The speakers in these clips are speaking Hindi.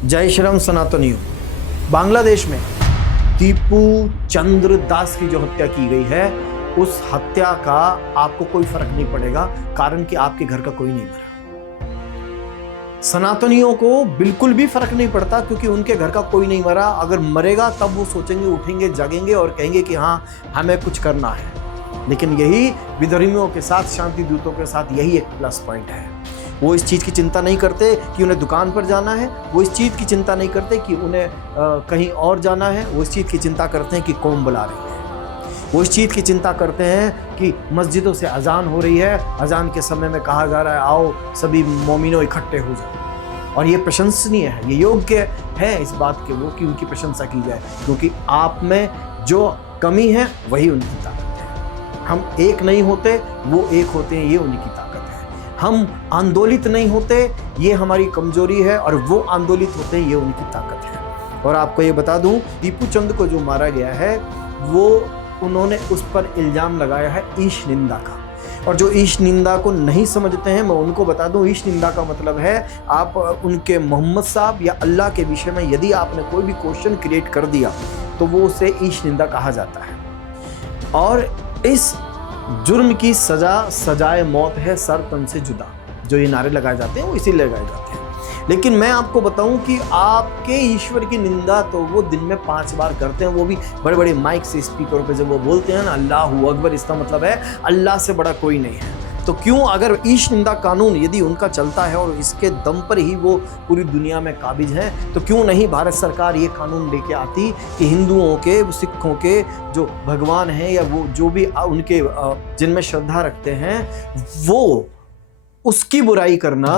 जय श्री राम सनातनियों। बांग्लादेश में दीपू चंद्र दास की जो हत्या की गई है, उस हत्या का आपको कोई फर्क नहीं पड़ेगा, कारण कि आपके घर का कोई नहीं मरा। सनातनियों को बिल्कुल भी फर्क नहीं पड़ता, क्योंकि उनके घर का कोई नहीं मरा। अगर मरेगा तब वो सोचेंगे, उठेंगे, जागेंगे और कहेंगे कि हाँ, हमें कुछ करना है। लेकिन यही विधर्मियों के साथ, शांति दूतों के साथ यही एक प्लस पॉइंट है। वो इस चीज़ की चिंता नहीं करते कि उन्हें दुकान पर जाना है, वो इस चीज़ की चिंता नहीं करते कि उन्हें कहीं और जाना है, वो इस चीज़ की चिंता करते हैं कि कौम बुला रही है। वो इस चीज़ की चिंता करते हैं कि मस्जिदों से अजान हो रही है, अजान के समय में कहा जा रहा है आओ सभी मोमिनों इकट्ठे हो जाओ। और ये प्रशंसनीय है, ये योग्य है इस बात के वो कि उनकी प्रशंसा की जाए, क्योंकि आप में जो कमी है वही उनकी ताकत है। हम एक नहीं होते, वो एक होते हैं, ये उनकी ताकत है। हम आंदोलित नहीं होते, ये हमारी कमजोरी है, और वो आंदोलित होते हैं, ये उनकी ताकत है। और आपको ये बता दूं, दीपू चंद को जो मारा गया है, वो उन्होंने उस पर इल्जाम लगाया है ईश निंदा का। और जो ईश निंदा को नहीं समझते हैं, मैं उनको बता दूं, ईश निंदा का मतलब है आप उनके मोहम्मद साहब या अल्लाह के विषय में यदि आपने कोई भी क्वेश्चन क्रिएट कर दिया तो वो उसे ईश निंदा कहा जाता है। और इस जुर्म की सजा सजाए मौत है, सर तन से जुदा। जो ये नारे लगाए जाते हैं वो इसीलिए लगाए जाते हैं। लेकिन मैं आपको बताऊं कि आपके ईश्वर की निंदा तो वो दिन में 5 बार करते हैं, वो भी बड़े बड़े माइक से, स्पीकर पे जब वो बोलते हैं ना अल्लाहू अकबर, इसका मतलब है अल्लाह से बड़ा कोई नहीं है। तो क्यों, अगर ईश निंदा कानून यदि उनका चलता है और इसके दम पर ही वो पूरी दुनिया में काबिज हैं, तो क्यों नहीं भारत सरकार ये कानून लेके आती कि हिंदुओं के, सिखों के जो भगवान हैं या वो जो भी उनके जिनमें श्रद्धा रखते हैं, वो उसकी बुराई करना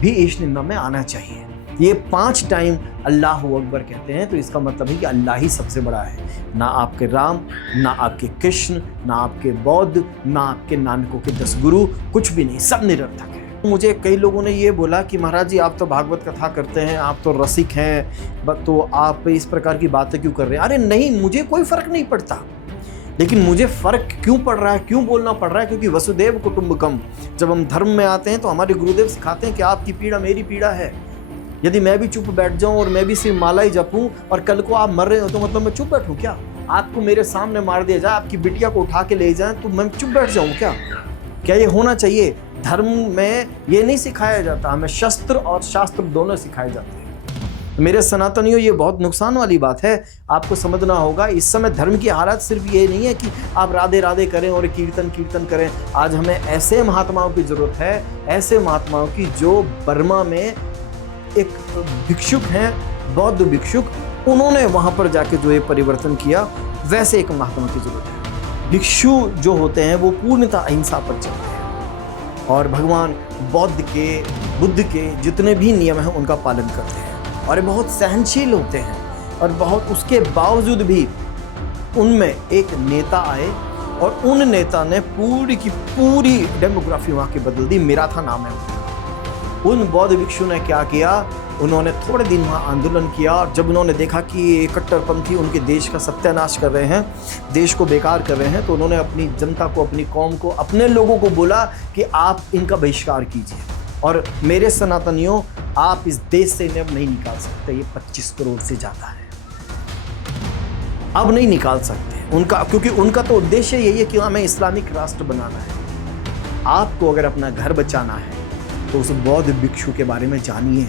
भी ईश निंदा में आना चाहिए। ये 5 टाइम अल्लाहू अकबर कहते हैं, तो इसका मतलब है कि अल्लाह ही सबसे बड़ा है। ना आपके राम, ना आपके कृष्ण, ना आपके बौद्ध, ना आपके नानकों के 10 गुरु, कुछ भी नहीं, सब निरर्थक है। मुझे कई लोगों ने ये बोला कि महाराज जी आप तो भागवत कथा करते हैं, आप तो रसिक हैं, तो आप इस प्रकार की बातें क्यों कर रहे हैं? अरे नहीं, मुझे कोई फर्क नहीं पड़ता। लेकिन मुझे फ़र्क क्यों पड़ रहा है, क्यों बोलना पड़ रहा है? क्योंकि वसुदेव कुटुंबकम, जब हम धर्म में आते हैं तो हमारे गुरुदेव सिखाते हैं कि आपकी पीड़ा मेरी पीड़ा है। यदि मैं भी चुप बैठ जाऊं और मैं भी सिर्फ माला ही जपूं और कल को आप मर रहे हो, तो मतलब मैं चुप बैठूं क्या? आपको मेरे सामने मार दिया जाए, आपकी बिटिया को उठा के ले जाए, तो मैं चुप बैठ जाऊं क्या? क्या ये होना चाहिए? धर्म में ये नहीं सिखाया जाता, हमें शस्त्र और शास्त्र दोनों सिखाए जाते हैं। मेरे सनातनियों, ये बहुत नुकसान वाली बात है, आपको समझना होगा। इस समय धर्म की हालत सिर्फ ये नहीं है कि आप राधे राधे करें और कीर्तन करें। आज हमें ऐसे महात्माओं की ज़रूरत है, ऐसे महात्माओं की जो बर्मा में एक भिक्षुक हैं, बौद्ध भिक्षुक, उन्होंने वहाँ पर जाके जो ये परिवर्तन किया, वैसे एक महात्मा की ज़रूरत है। भिक्षु जो होते हैं वो पूर्णतः अहिंसा पर चलते हैं और भगवान बुद्ध के जितने भी नियम हैं उनका पालन करते हैं, और ये बहुत सहनशील होते हैं। और बहुत उसके बावजूद भी उनमें एक नेता आए और उन नेता ने पूरी की पूरी डेमोग्राफी वहाँ की बदल दी। मेरा था नाम है। उन बौद्ध भिक्षु ने क्या किया, उन्होंने थोड़े दिन वहाँ आंदोलन किया, और जब उन्होंने देखा कि ये कट्टरपंथी उनके देश का सत्यानाश कर रहे हैं, देश को बेकार कर रहे हैं, तो उन्होंने अपनी जनता को, अपनी कौम को, अपने लोगों को बोला कि आप इनका बहिष्कार कीजिए। और मेरे सनातनियों, आप इस देश से इन्हें अब नहीं निकाल सकते। ये 25 करोड़ से ज़्यादा है, अब नहीं निकाल सकते उनका, क्योंकि उनका तो उद्देश्य यही है कि हमें इस्लामिक राष्ट्र बनाना है। आपको अगर अपना घर बचाना है तो उस बौद्ध भिक्षु के बारे में जानिए।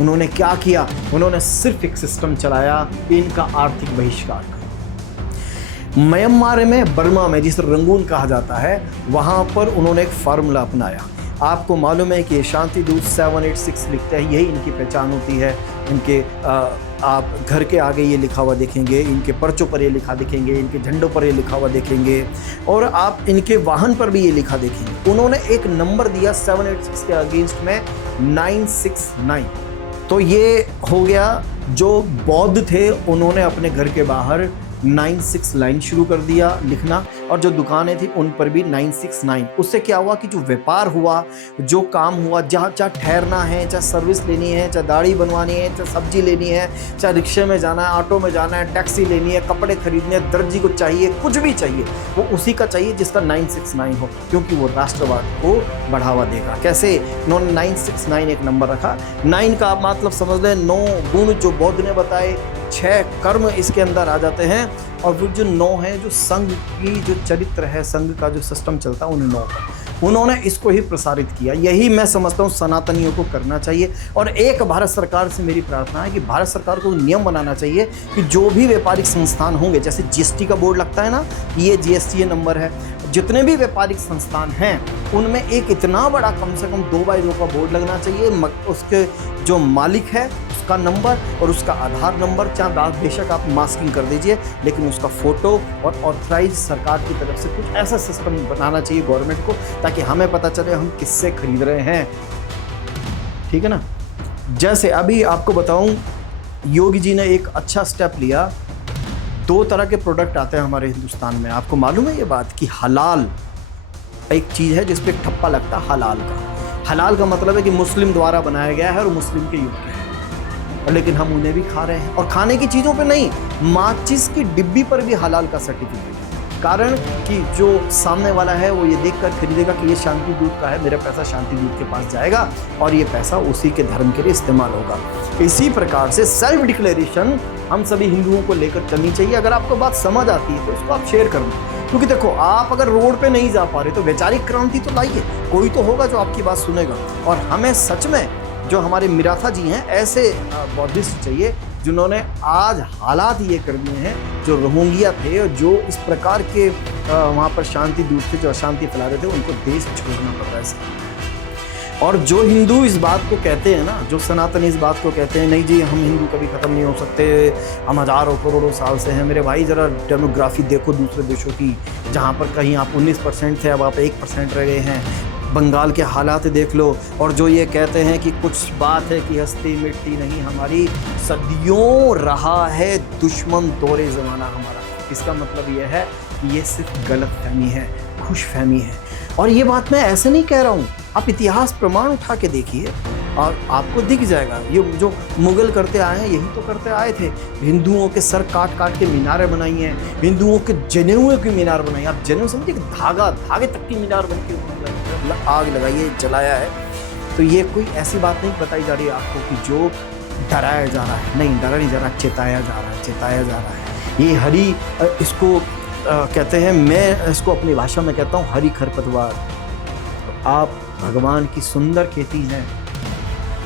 उन्होंने क्या किया? उन्होंने सिर्फ एक सिस्टम चलाया कि इनका आर्थिक बहिष्कार करो। म्यांमार में, बर्मा में, जिसे रंगून कहा जाता है, वहाँ पर उन्होंने एक फार्मूला अपनाया। आपको मालूम है कि शांति दूत 786 लिखते हैं, यही इनकी पहचान होती है। इनके आप घर के आगे ये लिखा हुआ देखेंगे, इनके पर्चों पर ये लिखा देखेंगे, इनके झंडों पर ये लिखा हुआ देखेंगे, और आप इनके वाहन पर भी ये लिखा देखेंगे। उन्होंने एक नंबर दिया 786 के अगेंस्ट में, 969। तो ये हो गया, जो बौद्ध थे उन्होंने अपने घर के बाहर 96 लाइन शुरू कर दिया लिखना, और जो दुकानें थी उन पर भी 969। उससे क्या हुआ कि जो व्यापार हुआ, जो काम हुआ, जहाँ चाहे ठहरना है, चाहे सर्विस लेनी है, चाहे दाढ़ी बनवानी है, चाहे सब्जी लेनी है, चाहे रिक्शे में जाना है, ऑटो में जाना है, टैक्सी लेनी है, कपड़े खरीदने, दर्जी को चाहिए, कुछ भी चाहिए, वो उसी का चाहिए जिसका 969 हो, क्योंकि वो राष्ट्रवाद को बढ़ावा देगा। कैसे? उन्होंने 969 एक नंबर रखा। 9 का आप मतलब समझ लें 9 गुण जो बौद्ध ने बताए, 6 कर्म इसके अंदर आ जाते हैं, और फिर जो 9 है, जो संघ की जो चरित्र है, संघ का जो सिस्टम चलता है, उन 9 का उन्होंने इसको ही प्रसारित किया। यही मैं समझता हूँ सनातनियों को करना चाहिए। और एक भारत सरकार से मेरी प्रार्थना है कि भारत सरकार को नियम बनाना चाहिए कि जो भी व्यापारिक संस्थान होंगे, जैसे जीएसटी का बोर्ड लगता है ना, ये जीएसटी नंबर है, जितने भी व्यापारिक संस्थान हैं उनमें एक इतना बड़ा कम से कम 2x2 का बोर्ड लगना चाहिए। उसके जो मालिक है उसका नंबर और उसका आधार नंबर, चाहे बेशक आप मास्किंग कर दीजिए, लेकिन उसका फोटो और ऑथराइज सरकार की तरफ से कुछ ऐसा सिस्टम बनाना चाहिए गवर्नमेंट को, ताकि हमें पता चले हम किससे खरीद रहे हैं। ठीक है ना? जैसे अभी आपको बताऊं, योगी जी ने एक अच्छा स्टेप लिया। 2 तरह के प्रोडक्ट आते हैं हमारे हिंदुस्तान में। आपको मालूम है ये बात कि हलाल एक चीज़ है जिस पे ठप्पा लगता है हलाल का। हलाल का मतलब है कि मुस्लिम द्वारा बनाया गया है और मुस्लिम के योग्य है, और लेकिन हम उन्हें भी खा रहे हैं। और खाने की चीज़ों पे नहीं, माचिस की डिब्बी पर भी हलाल का सर्टिफिकेट। कारण कि जो सामने वाला है वो ये देखकर खरीदेगा कि ये शांति दूत का है, मेरा पैसा शांति दूत के पास जाएगा और ये पैसा उसी के धर्म के लिए इस्तेमाल होगा। इसी प्रकार से सेल्फ डिक्लेरेशन हम सभी हिंदुओं को लेकर चलनी चाहिए। अगर आपको बात समझ आती है तो इसको आप शेयर कर दो, क्योंकि देखो आप अगर रोड पे नहीं जा पा रहे तो वैचारिक क्रांति तो लाइए, कोई तो होगा जो आपकी बात सुनेगा। और हमें सच में जो हमारे मिराथा जी हैं ऐसे बौद्धिस्ट चाहिए जिन्होंने आज हालात ये कर दिए हैं, जो रोहिंग्या थे और जो इस प्रकार के वहाँ पर शांति दूत थे जो अशांति फैला रहे थे, उनको देश छोड़ना पड़ रहा है। और जो हिंदू इस बात को कहते हैं ना, जो सनातनी इस बात को कहते हैं नहीं जी हम हिंदू कभी ख़त्म नहीं हो सकते, हम हज़ारों करोड़ों साल से हैं। मेरे भाई ज़रा डेमोग्राफी देखो दूसरे देशों की, जहाँ पर कहीं आप 19% थे अब आप 1% रह गए हैं। बंगाल के हालात देख लो। और जो ये कहते हैं कि कुछ बात है कि हस्ती मिटती नहीं हमारी, सदियों रहा है दुश्मन दौरे ज़माना हमारा। इसका मतलब ये है कि ये सिर्फ गलत फहमी है, खुश फहमी है। और ये बात मैं ऐसे नहीं कह रहा हूँ, आप इतिहास प्रमाण उठा के देखिए और आपको दिख जाएगा। ये जो मुगल करते आए हैं यही तो करते आए थे। हिंदुओं के सर काट काट के मीनारें बनाई हैं, हिंदुओं के जनेऊ की मीनार बनाई। आप जनेऊ समझिए, धागे तक की मीनार बन के आग लगाइए, जलाया है। तो ये कोई ऐसी बात नहीं बताई जा रही है आपको कि जो डराया जा रहा है। नहीं, डरा नहीं जा रहा, चेताया जा रहा है, चेताया जा रहा है। ये हरी इसको कहते हैं, मैं इसको अपनी भाषा में कहता हूँ हरी खरपतवार। आप भगवान की सुंदर खेती है,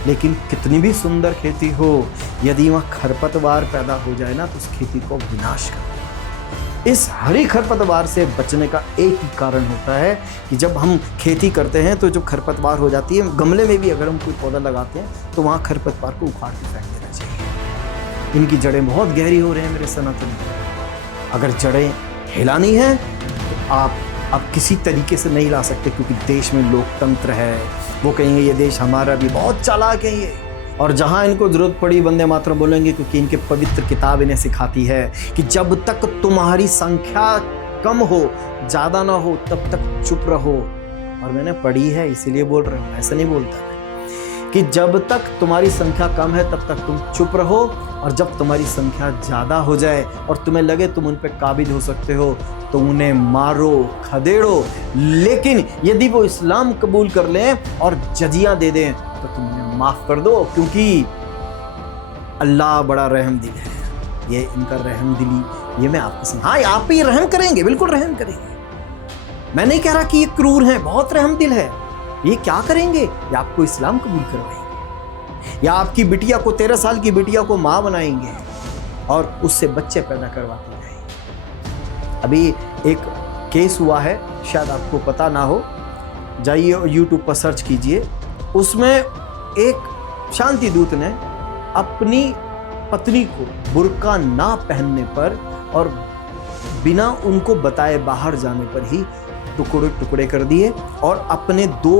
लेकिन कितनी भी सुंदर खेती हो, यदि वहाँ खरपतवार पैदा हो जाए ना तो उस खेती को विनाश कर। इस हरी खरपतवार से बचने का एक ही कारण होता है कि जब हम खेती करते हैं तो जो खरपतवार हो जाती है, गमले में भी अगर हम कोई पौधा लगाते हैं तो वहाँ खरपतवार को उखाड़ के फेंक देना चाहिए। इनकी जड़ें बहुत गहरी हो रही हैं मेरे सनातन। अगर जड़ें हिलानी है तो आप किसी तरीके से नहीं ला सकते, क्योंकि देश में लोकतंत्र है। वो कहेंगे ये देश हमारा भी, बहुत चालाक है ये। और जहाँ इनको ज़रूरत पड़ी वंदे मातरम बोलेंगे, क्योंकि इनके पवित्र किताब इन्हें सिखाती है कि जब तक तुम्हारी संख्या कम हो, ज़्यादा ना हो, तब तक चुप रहो। और मैंने पढ़ी है इसीलिए बोल रहा हूँ, ऐसे नहीं बोलता मैं, कि जब तक तुम्हारी संख्या कम है तब तक तुम चुप रहो, और जब तुम्हारी संख्या ज़्यादा हो जाए और तुम्हें लगे तुम उन पर काबिज हो सकते हो तो उन्हें मारो, खदेड़ो। लेकिन यदि वो इस्लाम कबूल कर लें और जजिया दे दें तो तुम उन्हें माफ़ कर दो, क्योंकि अल्लाह बड़ा रहम दिल है। ये इनका रहम दिली, ये मैं आपको समझा। हाँ, आप ही रहम करेंगे, बिल्कुल रहम करेंगे। मैं नहीं कह रहा कि ये क्रूर है, बहुत रहम दिल है। ये क्या करेंगे? ये आपको इस्लाम कबूल करवाएंगे, या आपकी बिटिया को, 13 साल की बिटिया को माँ बनाएंगे और उससे बच्चे पैदा करवाते जाएंगे। अभी एक केस हुआ है, शायद आपको पता ना हो, जाइए यूट्यूब पर सर्च कीजिए। उसमें एक शांति दूत ने अपनी पत्नी को बुर्का ना पहनने पर और बिना उनको बताए बाहर जाने पर ही टुकड़े टुकड़े कर दिए और अपने 2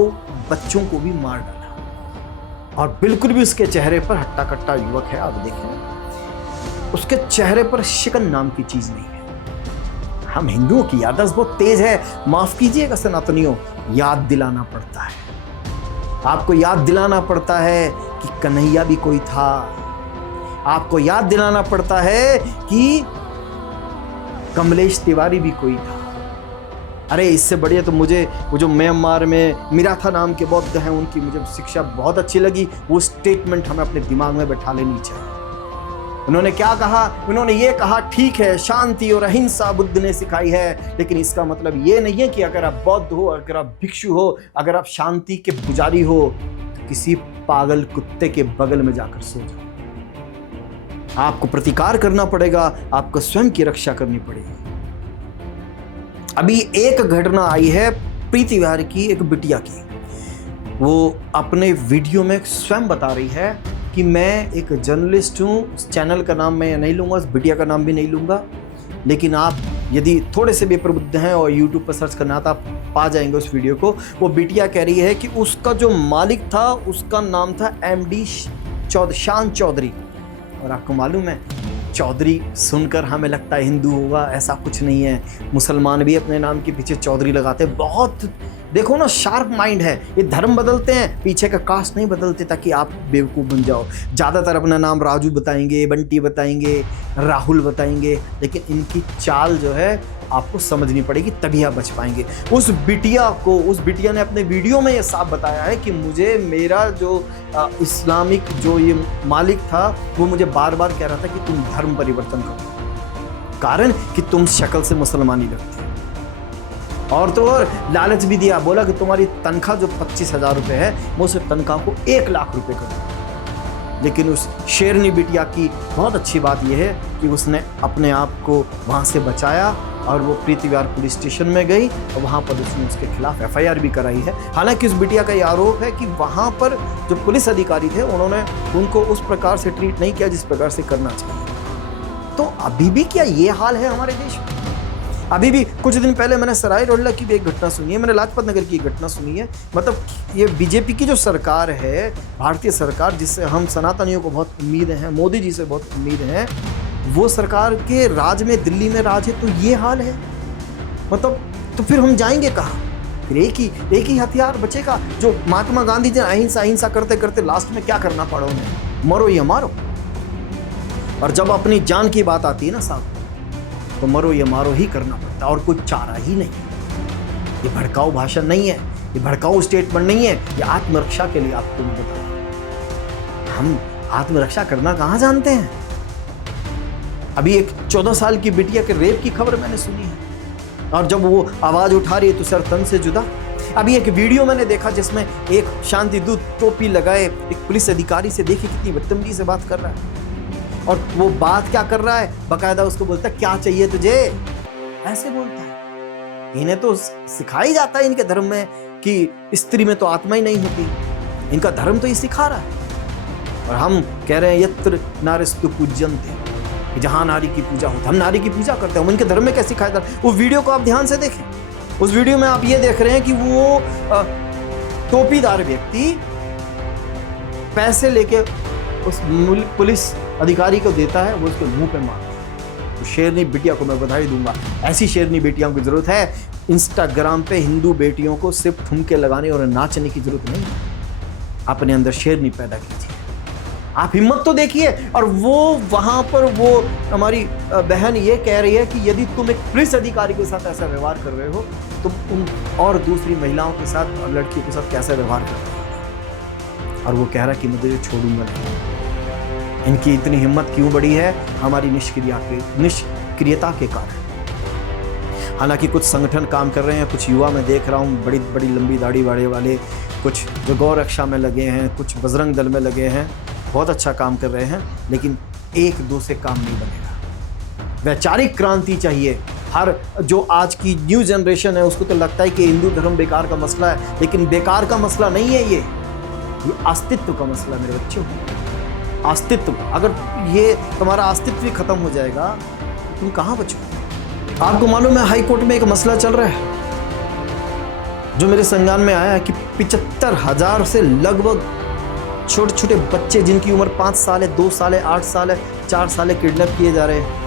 बच्चों को भी मार डाला। और बिल्कुल भी उसके चेहरे पर हट्टा कट्टा युवक है, आप देखें। उसके चेहरे पर शिकन नाम की चीज नहीं है। हम हिंदुओं की याददाश्त बहुत तेज है, माफ कीजिएगा सनातनियों, याद दिलाना पड़ता है, आपको याद दिलाना पड़ता है कि कन्हैया भी कोई था, आपको याद दिलाना पड़ता है कि कमलेश तिवारी भी कोई था। अरे इससे बढ़िया तो मुझे वो जो म्यांमार में मिराथा नाम के बौद्ध हैं उनकी मुझे शिक्षा बहुत अच्छी लगी। वो स्टेटमेंट हमें अपने दिमाग में बैठा लेनी चाहिए। उन्होंने क्या कहा? उन्होंने ये कहा ठीक है शांति और अहिंसा बुद्ध ने सिखाई है, लेकिन इसका मतलब ये नहीं है कि अगर आप बौद्ध हो, अगर आप भिक्षु हो, अगर आप शांति के पुजारी हो तो किसी पागल कुत्ते के बगल में जाकर सो जाओ। आपको प्रतिकार करना पड़ेगा, आपको स्वयं की रक्षा करनी पड़ेगी। अभी एक घटना आई है प्रीति विहार की, एक बिटिया की। वो अपने वीडियो में स्वयं बता रही है कि मैं एक जर्नलिस्ट हूँ। उस चैनल का नाम मैं नहीं लूँगा, उस बिटिया का नाम भी नहीं लूँगा, लेकिन आप यदि थोड़े से भी प्रबुद्ध हैं और यूट्यूब पर सर्च करना तो आप पा जाएंगे उस वीडियो को। वो बिटिया कह रही है कि उसका जो मालिक था उसका नाम था MD शान चौधरी। और आपको मालूम है चौधरी सुनकर हमें लगता है हिंदू होगा, ऐसा कुछ नहीं है। मुसलमान भी अपने नाम के पीछे चौधरी लगाते हैं। बहुत देखो ना, शार्प माइंड है। ये धर्म बदलते हैं, पीछे का कास्ट नहीं बदलते ताकि आप बेवकूफ़ बन जाओ। ज़्यादातर अपना नाम राजू बताएंगे, बंटी बताएंगे, राहुल बताएंगे, लेकिन इनकी चाल जो है आपको समझनी पड़ेगी, तभी आप बच पाएंगे। उस बिटिया ने अपने वीडियो में ये साफ बताया है कि मुझे मेरा जो इस्लामिक जो ये मालिक था वो मुझे बार बार कह रहा था कि तुम धर्म परिवर्तन करो, कारण कि तुम शक्ल से मुसलमानी लगती है। और तो और लालच भी दिया, बोला कि तुम्हारी तनख्वाह जो 25,000 रुपये है मैं उस तनख्वाह को 1 लाख रुपए करूँ। लेकिन उस शेरनी बिटिया की बहुत अच्छी बात यह है कि उसने अपने आप को वहाँ से बचाया और वो प्रीति विहार पुलिस स्टेशन में गई और वहाँ पर उसने उसके खिलाफ FIR भी कराई है। हालांकि उस बिटिया का ये आरोप है कि वहाँ पर जो पुलिस अधिकारी थे उन्होंने उनको उस प्रकार से ट्रीट नहीं किया जिस प्रकार से करना चाहिए। तो अभी भी क्या ये हाल है हमारे देश में? अभी भी कुछ दिन पहले मैंने सराय रोहिल्ला की भी एक घटना सुनी है, मैंने लाजपत नगर की एक घटना सुनी है। मतलब ये बीजेपी की जो सरकार है, भारतीय सरकार, जिससे हम सनातनियों को बहुत उम्मीद है, मोदी जी से बहुत उम्मीद है, वो सरकार के राज में, दिल्ली में राज है तो ये हाल है। मतलब तो फिर हम जाएंगे कहाँ? फिर एक ही हथियार बचेगा जो महात्मा गांधी जी अहिंसा करते करते लास्ट में क्या करना पड़ा उन्हें, मरो या मारो। और जब अपनी जान की बात आती है ना साहब, तो मरो या मारो ही करना पड़ता, और कोई चारा ही नहीं। ये भड़काऊ भाषण नहीं है, ये भड़काऊ स्टेटमेंट नहीं है, ये आत्मरक्षा के लिए आपको मैं बताऊं। हम आत्मरक्षा करना कहाँ जानते हैं? अभी एक 14 साल की बिटिया के रेप की खबर मैंने सुनी है, और जब वो आवाज उठा रही है तो सर तन से जुदा। अभी एक वीडियो मैंने देखा जिसमें एक शांति दूत टोपी लगाए एक पुलिस अधिकारी से, देखिए कितनी बदतमीजी से बात कर रहा है। और वो बात क्या कर रहा है, बकायदा उसको बोलता है क्या चाहिए तुझे, ऐसे बोलता है। इन्हें तो सिखाई जाता है इनके धर्म में कि स्त्री में तो आत्मा ही नहीं होती, इनका धर्म तो ये सिखा रहा है। और हम कह रहे हैं यत्र नारीस्तु पूज्यन्ते, जहां नारी की पूजा होती है, हम नारी की पूजा करते हैं। उनके धर्म में कैसे सिखाया जाता है? वो वीडियो को आप ध्यान से देखें। उस वीडियो में आप ये देख रहे हैं कि वो टोपीदार व्यक्ति पैसे लेके उस पुलिस अधिकारी को देता है, वो उसके मुंह पे मारता है। तो शेरनी बिटिया को मैं बधाई दूंगा। ऐसी शेरनी बेटियों की जरूरत है। इंस्टाग्राम पे हिंदू बेटियों को सिर्फ ठुमके लगाने और नाचने की जरूरत नहीं है। अपने अंदर शेरनी पैदा कीजिए, आप हिम्मत तो देखिए। और वो वहां पर वो हमारी बहन ये कह रही है कि यदि तुम एक पुलिस अधिकारी के साथ ऐसा व्यवहार कर रहे हो तो तुम और दूसरी महिलाओं के साथ और लड़कियों के साथ कैसे व्यवहार कर रहे हो। और वो कह रहा है कि मैं तुझे छोड़ूंगा नहीं। इनकी इतनी हिम्मत क्यों बढ़ी है? हमारी निष्क्रियता के कारण। हालांकि कुछ संगठन काम कर रहे हैं, कुछ युवा मैं देख रहा हूँ बड़ी बड़ी लंबी दाढ़ी वाले, कुछ जो गौ रक्षा में लगे हैं, कुछ बजरंग दल में लगे हैं, बहुत अच्छा काम कर रहे हैं, लेकिन एक दो से काम नहीं बनेगा। वैचारिक क्रांति चाहिए। हर जो आज की न्यू जनरेशन है उसको तो लगता है कि हिंदू धर्म बेकार का मसला है, लेकिन बेकार का मसला नहीं है, ये अस्तित्व का मसला मेरे बच्चों। अस्तित्व, अगर ये तुम्हारा अस्तित्व ही खत्म हो जाएगा तो तुम कहाँ बचोगे? आपको मालूम है हाई कोर्ट में एक मसला चल रहा है जो मेरे संज्ञान में आया है कि 75,000 से लगभग छोटे छोटे बच्चे जिनकी उम्र 5 साल है, 2 साल है, 8 साल है, 4 साल है, किडनैप किए जा रहे हैं।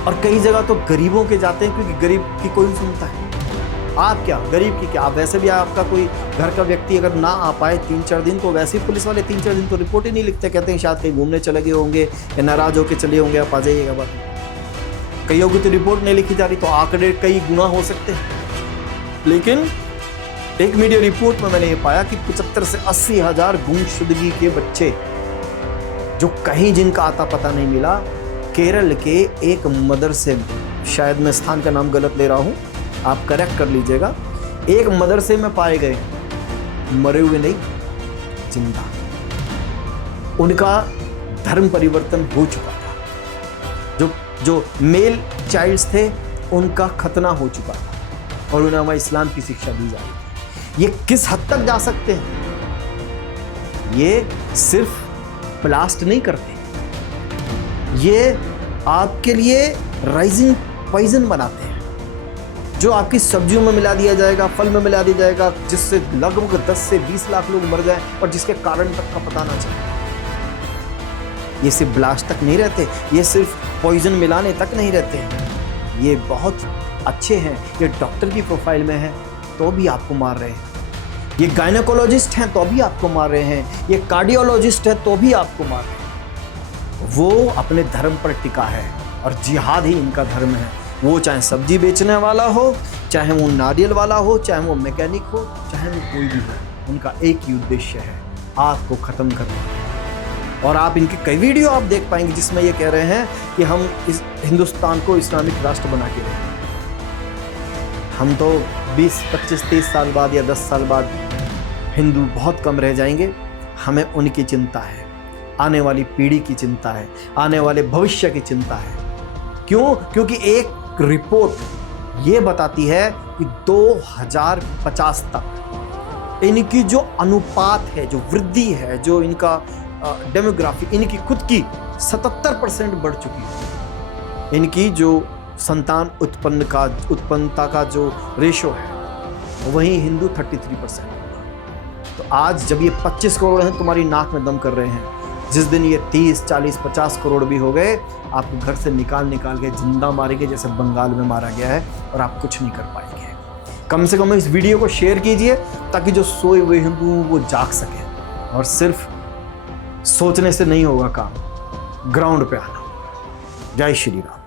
और कई जगह तो गरीबों के जाते हैं क्योंकि गरीब की कोई नहीं सुनता है। आप क्या, गरीब की क्या, आप वैसे भी आपका कोई घर का व्यक्ति अगर ना आ पाए 3-4 दिन, तो वैसे ही पुलिस वाले 3-4 दिन तो रिपोर्ट ही नहीं लिखते, कहते हैं शायद कहीं घूमने चले गए होंगे या नाराज होकर चले होंगे, आप आ जाइएगा बात। कईयों की तो रिपोर्ट नहीं लिखी जा रही, तो आंकड़े कई गुना हो सकते हैं। लेकिन एक मीडिया रिपोर्ट में मैंने ये पाया कि 75 से 80 हजार गुमशुदगी के बच्चे जो कहीं जिनका आता पता नहीं मिला, केरल के एक मदरसे में, शायद मैं स्थान का नाम गलत ले रहा हूं, आप करेक्ट कर लीजिएगा, एक मदरसे में पाए गए, मरे हुए नहीं, जिंदा। उनका धर्म परिवर्तन हो चुका था। जो मेल चाइल्ड्स थे उनका खतना हो चुका था और उन्हें हमें इस्लाम की शिक्षा दी जा रही है। ये किस हद तक जा सकते हैं? ये सिर्फ ब्लास्ट नहीं करते, ये आपके लिए राइजिंग पॉइजन बनाते हैं, जो आपकी सब्जियों में मिला दिया जाएगा, फल में मिला दिया जाएगा, जिससे लगभग 10 से 20 लाख लोग मर जाएं और जिसके कारण तक का पता ना चले। ये सिर्फ ब्लास्ट तक नहीं रहते, ये सिर्फ पॉइजन मिलाने तक नहीं रहते, ये बहुत अच्छे हैं, ये डॉक्टर की प्रोफाइल में है तो भी आपको मार रहे हैं, ये गायनेकोलॉजिस्ट हैं तो भी आपको मार रहे हैं, ये कार्डियोलॉजिस्ट है तो भी आपको मार रहे हैं। वो अपने धर्म पर टिका है और जिहाद ही इनका धर्म है। वो चाहे सब्जी बेचने वाला हो, चाहे वो नारियल वाला हो, चाहे वो मैकेनिक हो, चाहे वो कोई भी हो, उनका एक ही उद्देश्य है, आपको ख़त्म करना। और आप इनके कई वीडियो आप देख पाएंगे जिसमें ये कह रहे हैं कि हम इस हिंदुस्तान को इस्लामिक राष्ट्र बना के रहें। हम तो 20, 25, 30 साल बाद या 10 साल बाद हिंदू बहुत कम रह जाएंगे। हमें उनकी चिंता है, आने वाली पीढ़ी की चिंता है, आने वाले भविष्य की चिंता है। क्यों? क्योंकि एक रिपोर्ट ये बताती है कि 2050 तक इनकी जो अनुपात है, जो वृद्धि है, जो इनका डेमोग्राफी, इनकी खुद की 77% बढ़ चुकी है। इनकी जो संतान उत्पन्नता का जो रेशो है, वहीं हिंदू 33%। तो आज जब ये 25 करोड़ हैं, तुम्हारी नाक में दम कर रहे हैं, जिस दिन ये 30, 40, 50 करोड़ भी हो गए, आपको घर से निकाल के जिंदा मारेंगे, जैसे बंगाल में मारा गया है, और आप कुछ नहीं कर पाएंगे। कम से कम इस वीडियो को शेयर कीजिए ताकि जो सोए हुए हिंदू वो जाग सके। और सिर्फ सोचने से नहीं होगा काम, ग्राउंड पे आना। जय श्री राम।